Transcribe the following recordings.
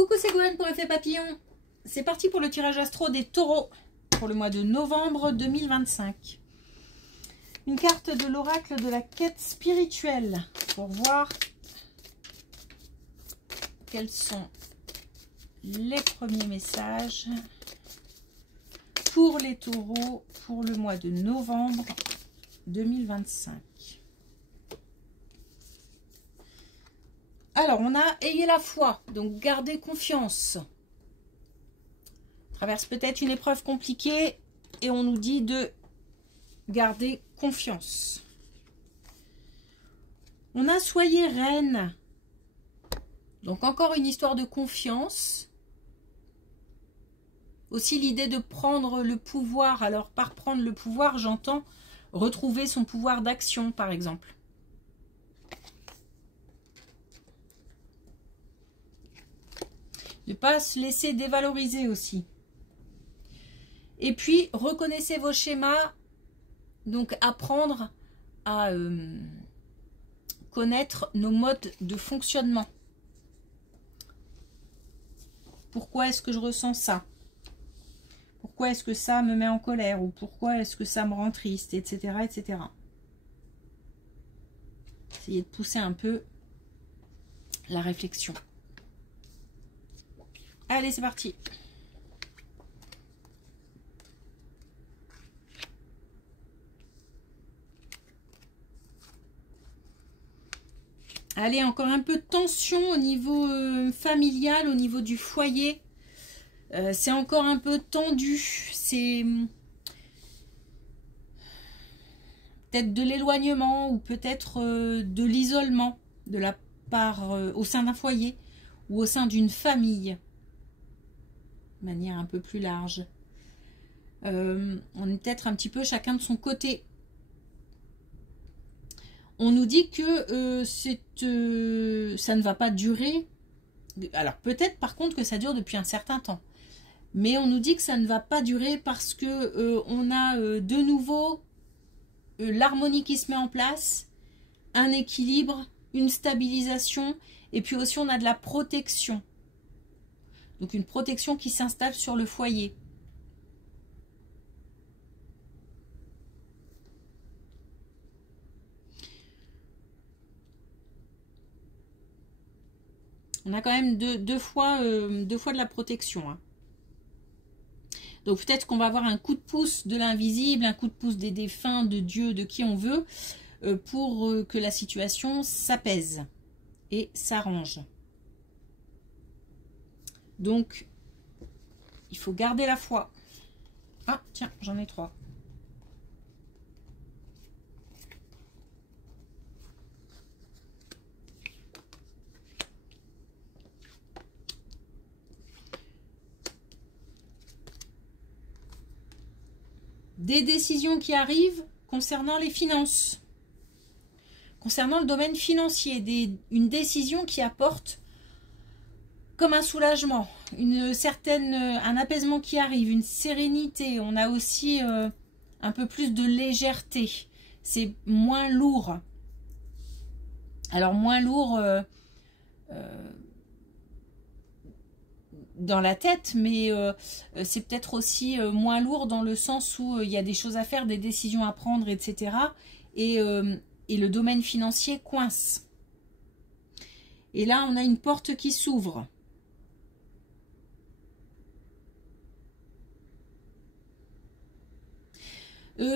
Coucou, c'est Gwen pour Effet Papillon. C'est parti pour le tirage astro des taureaux pour le mois de novembre 2025. Une carte de l'oracle de la quête spirituelle pour voir quels sont les premiers messages pour les taureaux pour le mois de novembre 2025. Alors, on a ayez la foi, donc gardez confiance. On traverse peut-être une épreuve compliquée et on nous dit de garder confiance. On a soyez reine. Donc encore une histoire de confiance. Aussi l'idée de prendre le pouvoir. Alors par prendre le pouvoir, j'entends retrouver son pouvoir d'action par exemple. Ne pas se laisser dévaloriser aussi. Et puis, reconnaissez vos schémas. Donc, apprendre à connaître nos modes de fonctionnement. Pourquoi est-ce que je ressens ça? Pourquoi est-ce que ça me met en colère? Ou pourquoi est-ce que ça me rend triste? Etc. etc. Essayez de pousser un peu la réflexion. Allez, c'est parti. Allez, encore un peu de tension au niveau familial, au niveau du foyer. C'est encore un peu tendu. C'est peut-être de l'éloignement ou peut-être de l'isolement de la part au sein d'un foyer ou au sein d'une famille. De manière un peu plus large. On est peut-être un petit peu chacun de son côté. On nous dit que ça ne va pas durer. Alors peut-être par contre que ça dure depuis un certain temps. Mais on nous dit que ça ne va pas durer parce que on a de nouveau l'harmonie qui se met en place, un équilibre, une stabilisation et puis aussi on a de la protection. Donc une protection qui s'installe sur le foyer. On a quand même deux fois de la protection. Hein. Donc peut-être qu'on va avoir un coup de pouce de l'invisible, un coup de pouce des défunts, de Dieu, de qui on veut, pour que la situation s'apaise et s'arrange. Donc, il faut garder la foi. Ah, tiens, j'en ai 3. Des décisions qui arrivent concernant les finances. Concernant le domaine financier. Une décision qui apporte comme un soulagement, un apaisement qui arrive, une sérénité. On a aussi un peu plus de légèreté. C'est moins lourd. Alors moins lourd dans la tête, mais c'est peut-être aussi moins lourd dans le sens où il y a des choses à faire, des décisions à prendre, etc. Et le domaine financier coince. Et là, on a une porte qui s'ouvre.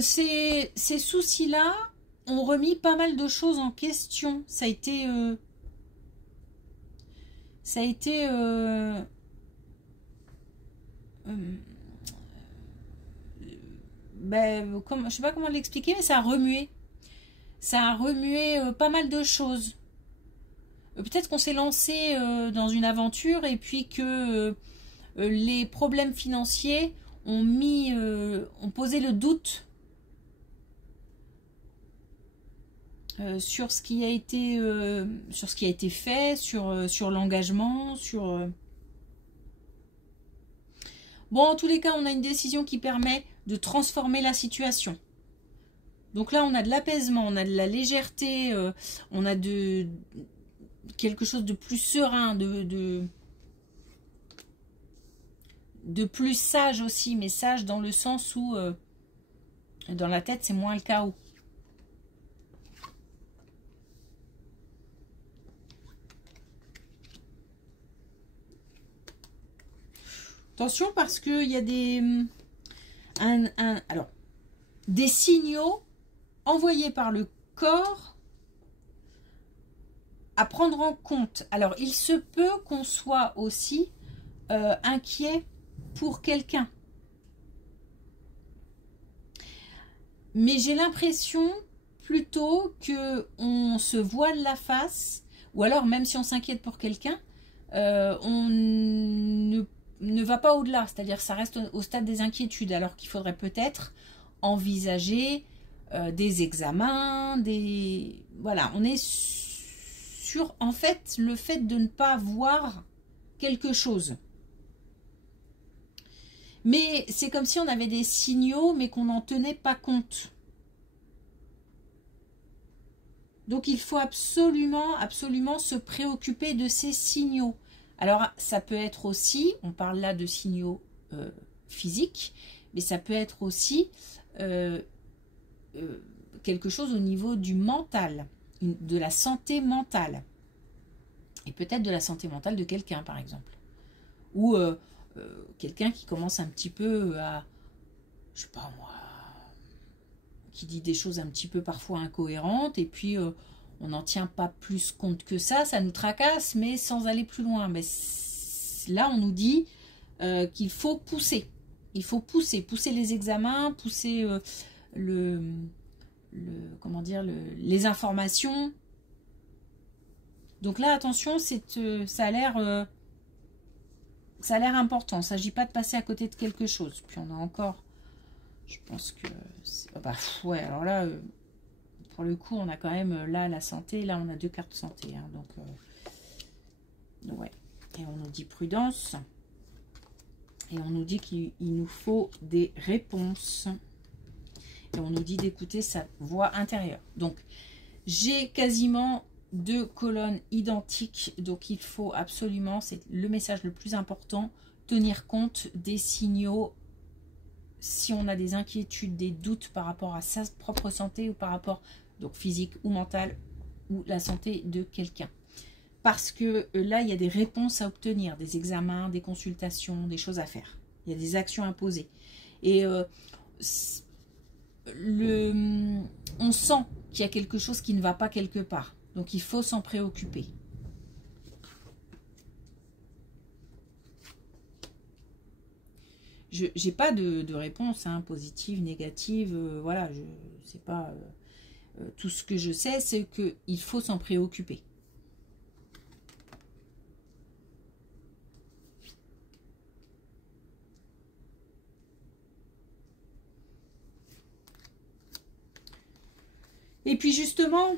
Ces soucis-là ont remis pas mal de choses en question. Ça a été je sais pas comment l'expliquer, mais ça a remué. Ça a remué pas mal de choses. Peut-être qu'on s'est lancé dans une aventure et puis que les problèmes financiers ont posé le doute sur ce qui a été fait, sur l'engagement, Bon, en tous les cas, on a une décision qui permet de transformer la situation. Donc là, on a de l'apaisement, on a de la légèreté, on a quelque chose de plus serein, de plus sage aussi, mais sage dans le sens où dans la tête, c'est moins le chaos. Attention parce qu'il y a des, alors, des signaux envoyés par le corps à prendre en compte. Alors, il se peut qu'on soit aussi inquiet pour quelqu'un. Mais j'ai l'impression plutôt qu'on se voile la face, ou alors même si on s'inquiète pour quelqu'un, on ne va pas au-delà, c'est-à-dire ça reste au stade des inquiétudes, alors qu'il faudrait peut-être envisager des examens, des... Voilà, on est sur, en fait, le fait de ne pas voir quelque chose. Mais c'est comme si on avait des signaux, mais qu'on n'en tenait pas compte. Donc il faut absolument, absolument se préoccuper de ces signaux. Alors ça peut être aussi, on parle là de signaux physiques, mais ça peut être aussi quelque chose au niveau du mental, de la santé mentale. Et peut-être de la santé mentale de quelqu'un par exemple. Ou quelqu'un qui commence un petit peu à, je sais pas moi, qui dit des choses un petit peu parfois incohérentes, et puis on n'en tient pas plus compte que ça nous tracasse, mais sans aller plus loin. Mais là, on nous dit qu'il faut pousser. Il faut pousser les examens, pousser comment dire, les informations. Donc là, attention, ça a l'air important. Il ne s'agit pas de passer à côté de quelque chose. Puis on a encore, je pense que, bah, ouais, alors là, pour le coup, on a quand même là la santé. Là, on a 2 cartes santé. Hein, donc, ouais. Et on nous dit prudence. Et on nous dit qu'il nous faut des réponses. Et on nous dit d'écouter sa voix intérieure. Donc, j'ai quasiment 2 colonnes identiques. Donc, il faut absolument, c'est le message le plus important, tenir compte des signaux. Si on a des inquiétudes, des doutes par rapport à sa propre santé ou par rapport, donc physique ou mentale, ou la santé de quelqu'un. Parce que là, il y a des réponses à obtenir, des examens, des consultations, des choses à faire. Il y a des actions à poser. Et on sent qu'il y a quelque chose qui ne va pas quelque part. Donc, il faut s'en préoccuper. Je n'ai pas de réponse positive, négative. Voilà, je sais pas. Tout ce que je sais, c'est qu'il faut s'en préoccuper. Et puis justement,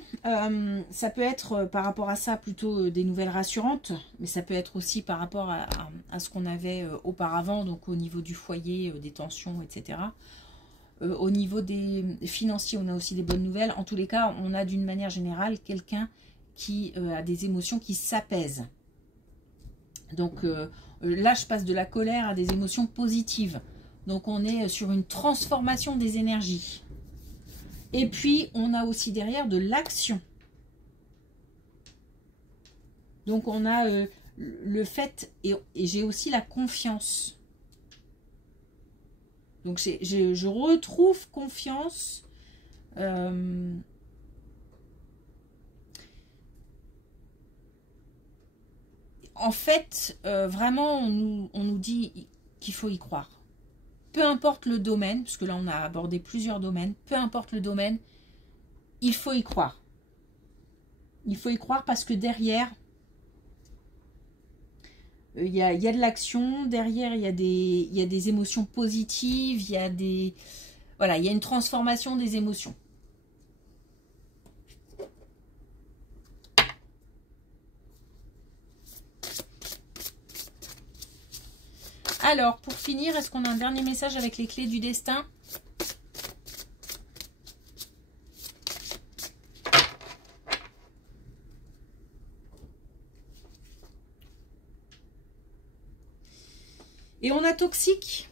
ça peut être par rapport à ça plutôt des nouvelles rassurantes, mais ça peut être aussi par rapport à ce qu'on avait auparavant, donc au niveau du foyer, des tensions, etc. Au niveau des financiers, on a aussi des bonnes nouvelles. En tous les cas, on a d'une manière générale quelqu'un qui a des émotions qui s'apaisent. Donc là, je passe de la colère à des émotions positives. Donc on est sur une transformation des énergies. Et puis, on a aussi derrière de l'action. Donc, on a le fait, et j'ai aussi la confiance. Donc, je retrouve confiance. En fait, vraiment, on nous dit qu'il faut y croire. Peu importe le domaine, parce que là on a abordé plusieurs domaines, peu importe le domaine, il faut y croire. Il faut y croire parce que derrière, il y a de l'action, derrière il y a des émotions positives, il y a voilà, il y a une transformation des émotions. Alors, pour finir, est-ce qu'on a un dernier message avec les clés du destin? Et on a toxique.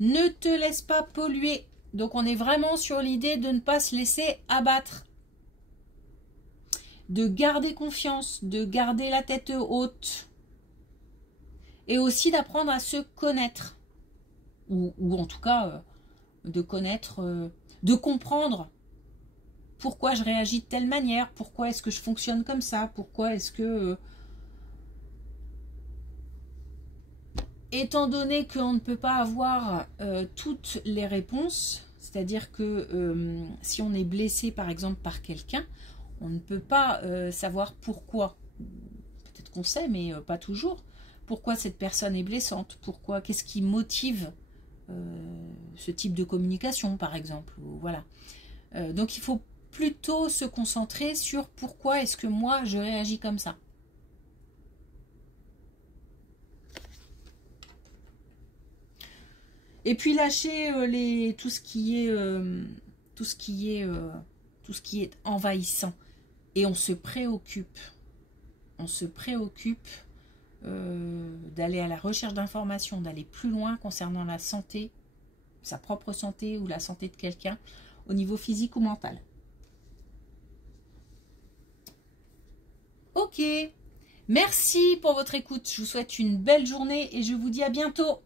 Ne te laisse pas polluer. Donc on est vraiment sur l'idée de ne pas se laisser abattre. De garder confiance, de garder la tête haute. Et aussi d'apprendre à se connaître. Ou en tout cas, de connaître, de comprendre pourquoi je réagis de telle manière, pourquoi est-ce que je fonctionne comme ça, pourquoi est-ce que... étant donné qu'on ne peut pas avoir toutes les réponses, c'est-à-dire que si on est blessé par exemple par quelqu'un, on ne peut pas savoir pourquoi. Peut-être qu'on sait, mais pas toujours. Pourquoi cette personne est blessante, pourquoi, qu'est-ce qui motive ce type de communication par exemple. Voilà. Donc il faut plutôt se concentrer sur pourquoi est-ce que moi je réagis comme ça. Et puis lâcher tout ce qui est envahissant. Et on se préoccupe. On se préoccupe d'aller à la recherche d'informations, d'aller plus loin concernant la santé, sa propre santé ou la santé de quelqu'un, au niveau physique ou mental. Ok. Merci pour votre écoute. Je vous souhaite une belle journée et je vous dis à bientôt.